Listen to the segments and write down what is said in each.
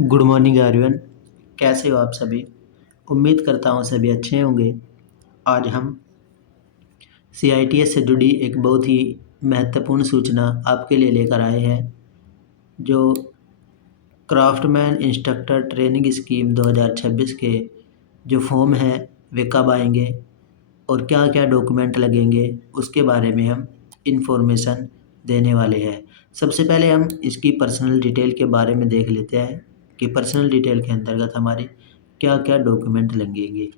Good morning everyone. कैसे हो आप सभी? उम्मीद करता हूँ सभी अच्छे होंगे। आज हम सीआईटीएस से जुड़ी एक बहुत ही महत्वपूर्ण सूचना आपके लिए लेकर आए हैं, जो क्राफ्टमैन इंस्ट्रक्टर ट्रेनिंग स्कीम 2026 के जो फॉर्म हैं वे कब आएंगे और क्या क्या डॉक्यूमेंट लगेंगे, उसके बारे में हम इंफॉर्मेशन देने वाले हैं। सबसे पहले हम इसकी पर्सनल डिटेल के बारे में देख लेते हैं कि पर्सनल डिटेल के अंतर्गत हमारे क्या क्या डॉक्यूमेंट लगेंगे।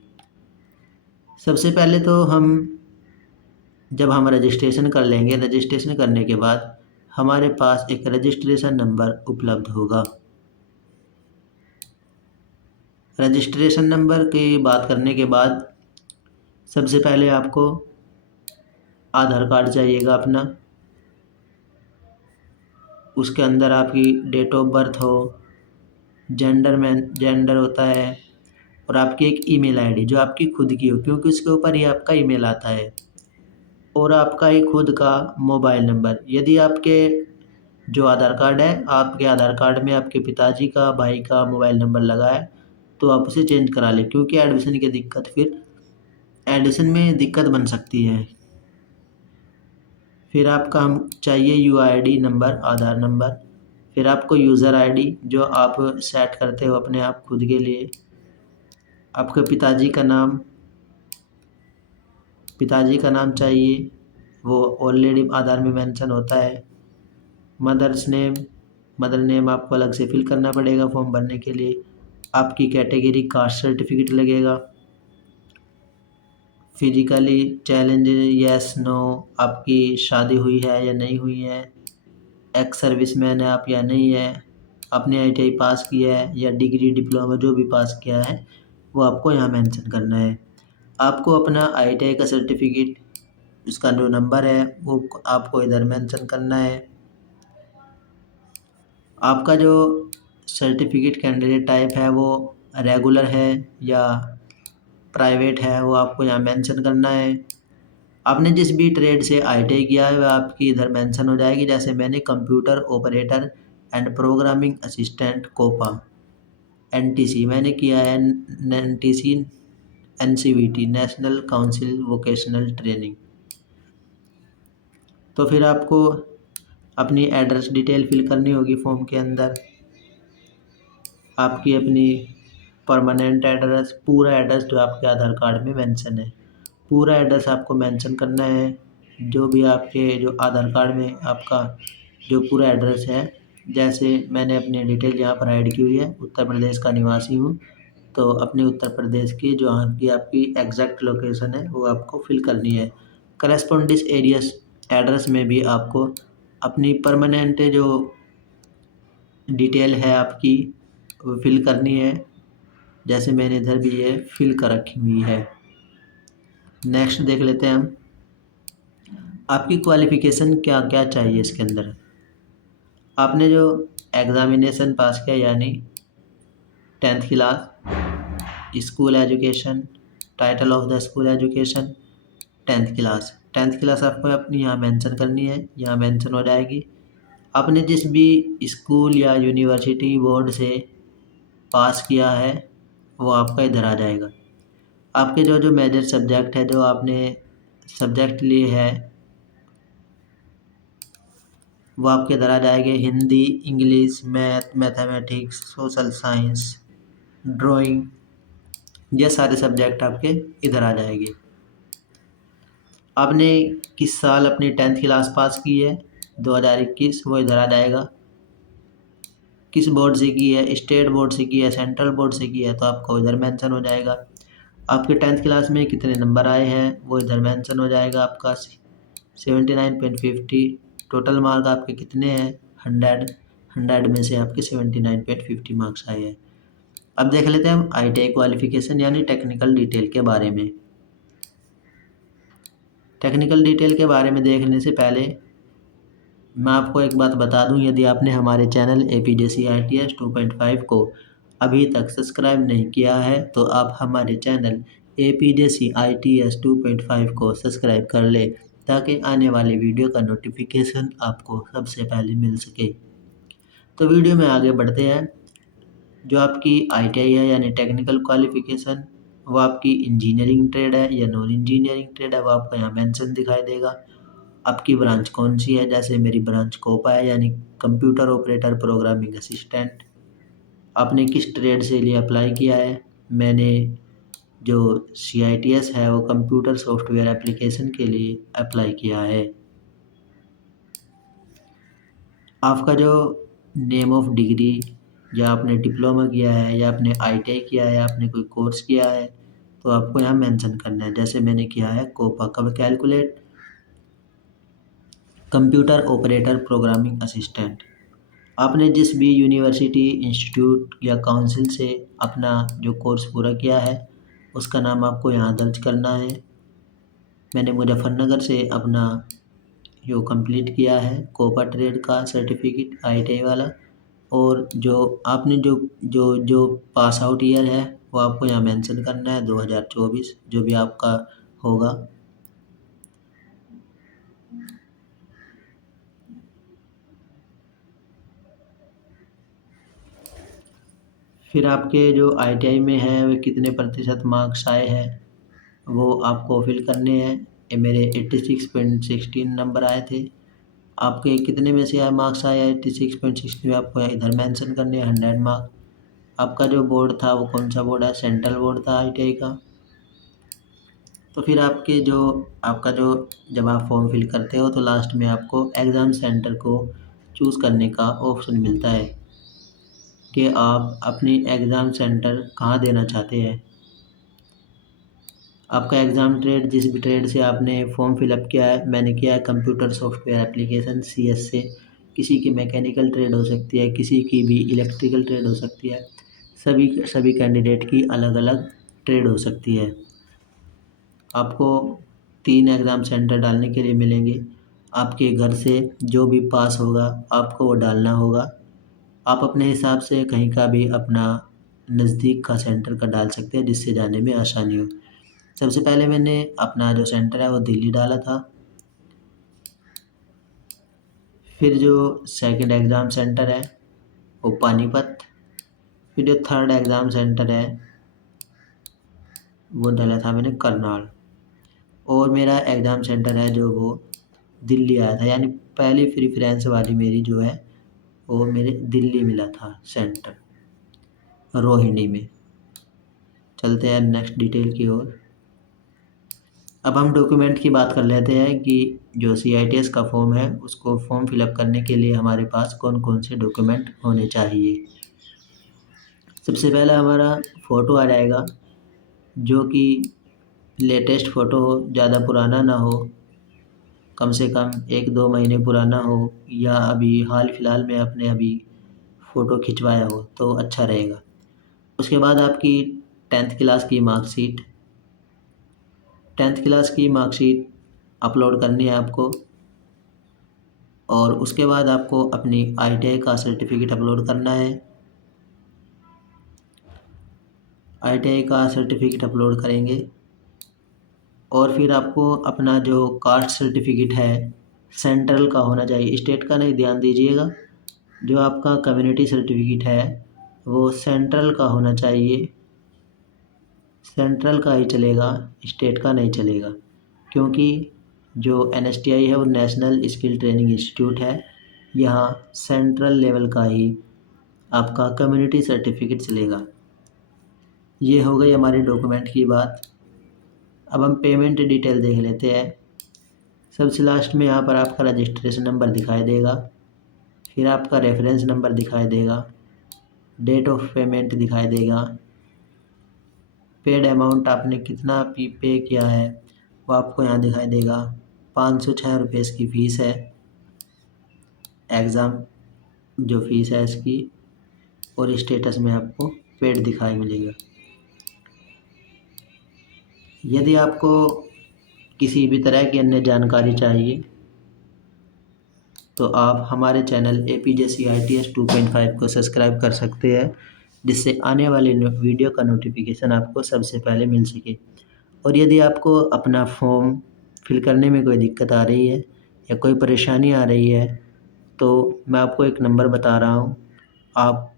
सबसे पहले तो हम जब हम रजिस्ट्रेशन कर लेंगे, रजिस्ट्रेशन करने के बाद हमारे पास एक रजिस्ट्रेशन नंबर उपलब्ध होगा। रजिस्ट्रेशन नंबर की बात करने के बाद सबसे पहले आपको आधार कार्ड चाहिएगा अपना, उसके अंदर आपकी डेट ऑफ बर्थ हो, जेंडर होता है, और आपकी एक ईमेल आईडी जो आपकी खुद की हो, क्योंकि उसके ऊपर ही आपका ईमेल आता है, और आपका एक खुद का मोबाइल नंबर। यदि आपके जो आधार कार्ड है, आपके आधार कार्ड में आपके पिताजी का, भाई का मोबाइल नंबर लगा है, तो आप उसे चेंज करा लें, क्योंकि एडमिशन में दिक्कत बन सकती है। फिर आपका हम चाहिए यूआईडी नंबर, आधार नंबर। फिर आपको यूज़र आईडी जो आप सेट करते हो अपने आप खुद के लिए। आपके पिताजी का नाम चाहिए, वो ऑलरेडी आधार में मेंशन होता है। मदर नेम आपको अलग से फिल करना पड़ेगा फॉर्म भरने के लिए। आपकी कैटेगरी, कास्ट सर्टिफिकेट लगेगा। फिजिकली चैलेंज, यस नो, आपकी शादी हुई है या नहीं हुई है, एक्स सर्विसमैन है आप या नहीं है, आपने आईटीआई पास किया है या डिग्री डिप्लोमा जो भी पास किया है वो आपको यहाँ मेंशन करना है। आपको अपना आईटीआई का सर्टिफिकेट, उसका जो नंबर है वो आपको इधर मेंशन करना है। आपका जो सर्टिफिकेट कैंडिडेट टाइप है वो रेगुलर है या प्राइवेट है, वो आपको यहाँ मेंशन करना है। आपने जिस भी ट्रेड से आईटीआई किया है वह आपकी इधर मेंशन हो जाएगी। जैसे मैंने computer operator and programming assistant COPA NTC मैंने किया है, NTC NCVT National Council Vocational Training. तो फिर आपको अपनी एड्रेस डिटेल फिल करनी होगी फॉर्म के अंदर। आपकी अपनी परमानेंट एड्रेस, पूरा एड्रेस जो आपके आधार कार्ड में मेंशन है, पूरा एड्रेस आपको मेंशन करना है। जो भी आपके जो आधार कार्ड में आपका जो पूरा एड्रेस है, जैसे मैंने अपनी डिटेल यहाँ पर ऐड की हुई है, उत्तर प्रदेश का निवासी हूँ, तो अपने उत्तर प्रदेश की जो यहाँ की आपकी एग्जैक्ट लोकेशन है वो आपको फिल करनी है। करस्पॉन्डिंग एरियस एड्रेस में भी आपको अपनी परमानेंट जो डिटेल है आपकी वो फिल करनी है, जैसे मैंने इधर भी ये फिल कर रखी हुई है। नेक्स्ट देख लेते हैं हम, आपकी क्वालिफ़िकेशन क्या क्या चाहिए इसके अंदर। आपने जो एग्ज़ामिनेशन पास किया यानी 10th class, school education, title of the school education 10th class आपको अपनी यहाँ मेंशन करनी है, यहाँ मेंशन हो जाएगी। आपने जिस भी स्कूल या यूनिवर्सिटी बोर्ड से पास किया है वो आपका इधर आ जाएगा। आपके जो जो मेजर सब्जेक्ट है, जो आपने सब्जेक्ट लिए है वो आपके इधर आ जाएंगे। Hindi, English, math, mathematics, social science, drawing, ये सारे सब्जेक्ट आपके इधर आ जाएंगे। आपने किस साल अपनी 10th क्लास पास की है, 2021, वो इधर आ जाएगा। किस बोर्ड से की है, स्टेट बोर्ड से की है, सेंट्रल बोर्ड से की है, तो आपको इधर मेंशन हो जाएगा। आपके 10th क्लास में कितने नंबर आए हैं वो इधर मेंशन हो जाएगा। आपका 79.50 टोटल मार्क आपके कितने हैं, 100 में से आपके 79.50 मार्क्स आए हैं। अब देख लेते हैं हम आईटीआई क्वालिफिकेशन यानी टेक्निकल डिटेल के बारे में। टेक्निकल डिटेल के बारे में देखने से पहले मैं आपको एक बात बता दूं, यदि आपने हमारे चैनल APJCITS 2.5 को अभी तक सब्सक्राइब नहीं किया है तो आप हमारे चैनल APJCITS 2.5 को सब्सक्राइब कर ले, ताकि आने वाले वीडियो का नोटिफिकेशन आपको सबसे पहले मिल सके। तो वीडियो में आगे बढ़ते हैं। जो आपकी ITI है यानी टेक्निकल क्वालिफिकेशन, वो आपकी इंजीनियरिंग ट्रेड है या नॉन इंजीनियरिंग ट्रेड है, वो आपको यहाँ मेंशन दिखाई देगा। आपकी ब्रांच कौन सी है, जैसे मेरी ब्रांच कोपा है यानी कंप्यूटर ऑपरेटर प्रोग्रामिंग असिस्टेंट। आपने किस ट्रेड से लिए अप्लाई किया है, मैंने जो CITS है वो कंप्यूटर सॉफ्टवेयर एप्लीकेशन के लिए अप्लाई किया है। आपका जो नेम ऑफ डिग्री, या आपने डिप्लोमा किया है या आपने ITI किया है या आपने कोई कोर्स किया है, तो आपको यहाँ मेंशन करना है। जैसे मैंने किया है कोपा कब calculate computer operator programming assistant. आपने जिस भी यूनिवर्सिटी, इंस्टीट्यूट या काउंसिल से अपना जो कोर्स पूरा किया है उसका नाम आपको यहाँ दर्ज करना है। मैंने मुजफ्फरनगर से अपना जो कंप्लीट किया है कोपा ट्रेड का सर्टिफिकेट ITI वाला, और जो आपने जो जो जो पास आउट ईयर है वो आपको यहाँ मेंशन करना है 2024 जो भी आपका होगा। फिर आपके जो ITI में है वे कितने प्रतिशत मार्क्स आए हैं वो आपको फिल करने हैं। ये मेरे 86.16 नंबर आए थे। आपके कितने में से आए मार्क्स आए 86.16 में, आपको इधर मेंशन करने हैं 100 मार्क्स। आपका जो बोर्ड था वो कौन सा बोर्ड है, सेंट्रल बोर्ड था ITI का। तो फिर आपका जो जब आप फॉर्म फिल करते हो तो लास्ट में आपको एग्ज़ाम सेंटर को चूज़ करने का ऑप्शन मिलता है कि आप अपनी एग्ज़ाम सेंटर कहाँ देना चाहते हैं। आपका एग्ज़ाम ट्रेड, जिस भी ट्रेड से आपने फॉर्म फिलअप किया है, मैंने किया है कंप्यूटर सॉफ्टवेयर एप्लीकेशन CS से। किसी की मैकेनिकल ट्रेड हो सकती है, किसी की भी इलेक्ट्रिकल ट्रेड हो सकती है। सभी सभी कैंडिडेट की अलग अलग ट्रेड हो सकती है। आपको 3 एग्ज़ाम सेंटर डालने के लिए मिलेंगे। आपके घर से जो भी पास होगा आपको वो डालना होगा। आप अपने हिसाब से कहीं का भी अपना नज़दीक का सेंटर का डाल सकते हैं जिससे जाने में आसानी हो। सबसे पहले मैंने अपना जो सेंटर है वो दिल्ली डाला था। फिर जो सेकंड एग्ज़ाम सेंटर है वो पानीपत। फिर जो थर्ड एग्ज़ाम सेंटर है वो डाला था मैंने करनाल। और मेरा एग्ज़ाम सेंटर है जो वो दिल्ली आया था, यानी पहली प्रेफरेंस वाली मेरी जो है वो मेरे दिल्ली मिला था सेंटर, रोहिणी में। चलते हैं नेक्स्ट डिटेल की ओर। अब हम डॉक्यूमेंट की बात कर लेते हैं कि जो CITS का फॉर्म है उसको फॉर्म फिलअप करने के लिए हमारे पास कौन कौन से डॉक्यूमेंट होने चाहिए। सबसे पहला हमारा फ़ोटो आ जाएगा, जो कि लेटेस्ट फ़ोटो हो, ज़्यादा पुराना ना हो, कम से कम 1-2 महीने पुराना हो, या अभी हाल फिलहाल में आपने अभी फ़ोटो खिंचवाया हो तो अच्छा रहेगा। उसके बाद आपकी 10th क्लास की मार्कशीट, 10th क्लास की मार्कशीट अपलोड करनी है आपको। और उसके बाद आपको अपनी ITI का सर्टिफिकेट अपलोड करना है। ITI का सर्टिफिकेट अपलोड करेंगे और फिर आपको अपना जो कास्ट सर्टिफिकेट है सेंट्रल का होना चाहिए, स्टेट का नहीं, ध्यान दीजिएगा। जो आपका कम्युनिटी सर्टिफिकेट है वो सेंट्रल का होना चाहिए, सेंट्रल का ही चलेगा, स्टेट का नहीं चलेगा। क्योंकि जो NSTI है वो नेशनल स्किल ट्रेनिंग इंस्टीट्यूट है, यहाँ सेंट्रल लेवल का ही आपका कम्युनिटी सर्टिफिकेट चलेगा। ये हो गई हमारे डॉक्यूमेंट की बात। अब हम पेमेंट डिटेल देख लेते हैं। सबसे लास्ट में यहाँ पर आपका रजिस्ट्रेशन नंबर दिखाई देगा, फिर आपका रेफरेंस नंबर दिखाई देगा, डेट ऑफ पेमेंट दिखाई देगा, पेड अमाउंट आपने कितना पे किया है वो आपको यहाँ दिखाई देगा। 506 रुपये इसकी फ़ीस है, एग्ज़ाम जो फ़ीस है इसकी, और स्टेटस में आपको पेड दिखाई मिलेगा। यदि आपको किसी भी तरह की अन्य जानकारी चाहिए तो आप हमारे चैनल APJ CITS 2.5 को सब्सक्राइब कर सकते हैं, जिससे आने वाले वीडियो का नोटिफिकेशन आपको सबसे पहले मिल सके। और यदि आपको अपना फॉर्म फिल करने में कोई दिक्कत आ रही है या कोई परेशानी आ रही है तो मैं आपको एक नंबर बता रहा हूँ, आप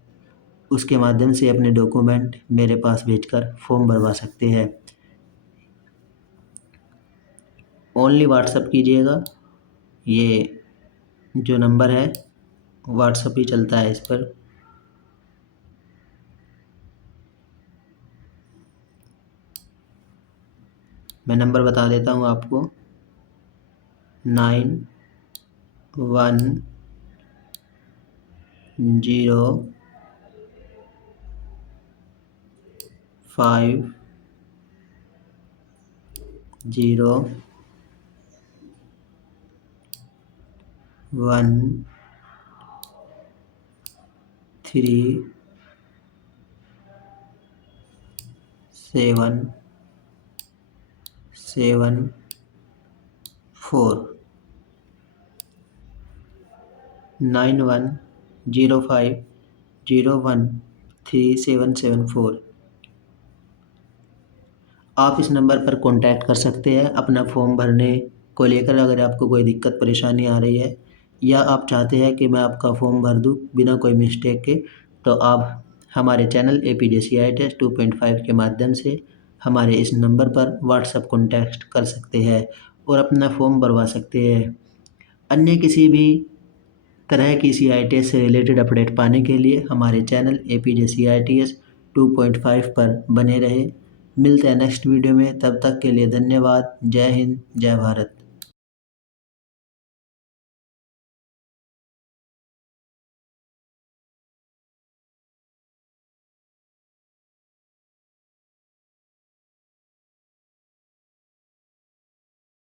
उसके माध्यम से अपने डॉक्यूमेंट मेरे पास भेजकर फॉर्म भरवा सकते हैं। ओनली व्हाट्सअप कीजिएगा, ये जो नंबर है व्हाट्सअप ही चलता है इस पर। मैं नंबर बता देता हूँ आपको, 9105013774। आप इस नंबर पर कांटेक्ट कर सकते हैं अपना फॉर्म भरने को लेकर। अगर आपको कोई दिक्कत परेशानी आ रही है या आप चाहते हैं कि मैं आपका फॉर्म भर दूं बिना कोई मिस्टेक के, तो आप हमारे चैनल APJCITS 2.5 के माध्यम से हमारे इस नंबर पर व्हाट्सएप कांटेक्ट कर सकते हैं और अपना फॉर्म भरवा सकते हैं। अन्य किसी भी तरह की CITS से रिलेटेड अपडेट पाने के लिए हमारे चैनल APJCITS 2.5 पर बने रहे। मिलते हैं नेक्स्ट वीडियो में, तब तक के लिए धन्यवाद। जय हिंद, जय भारत।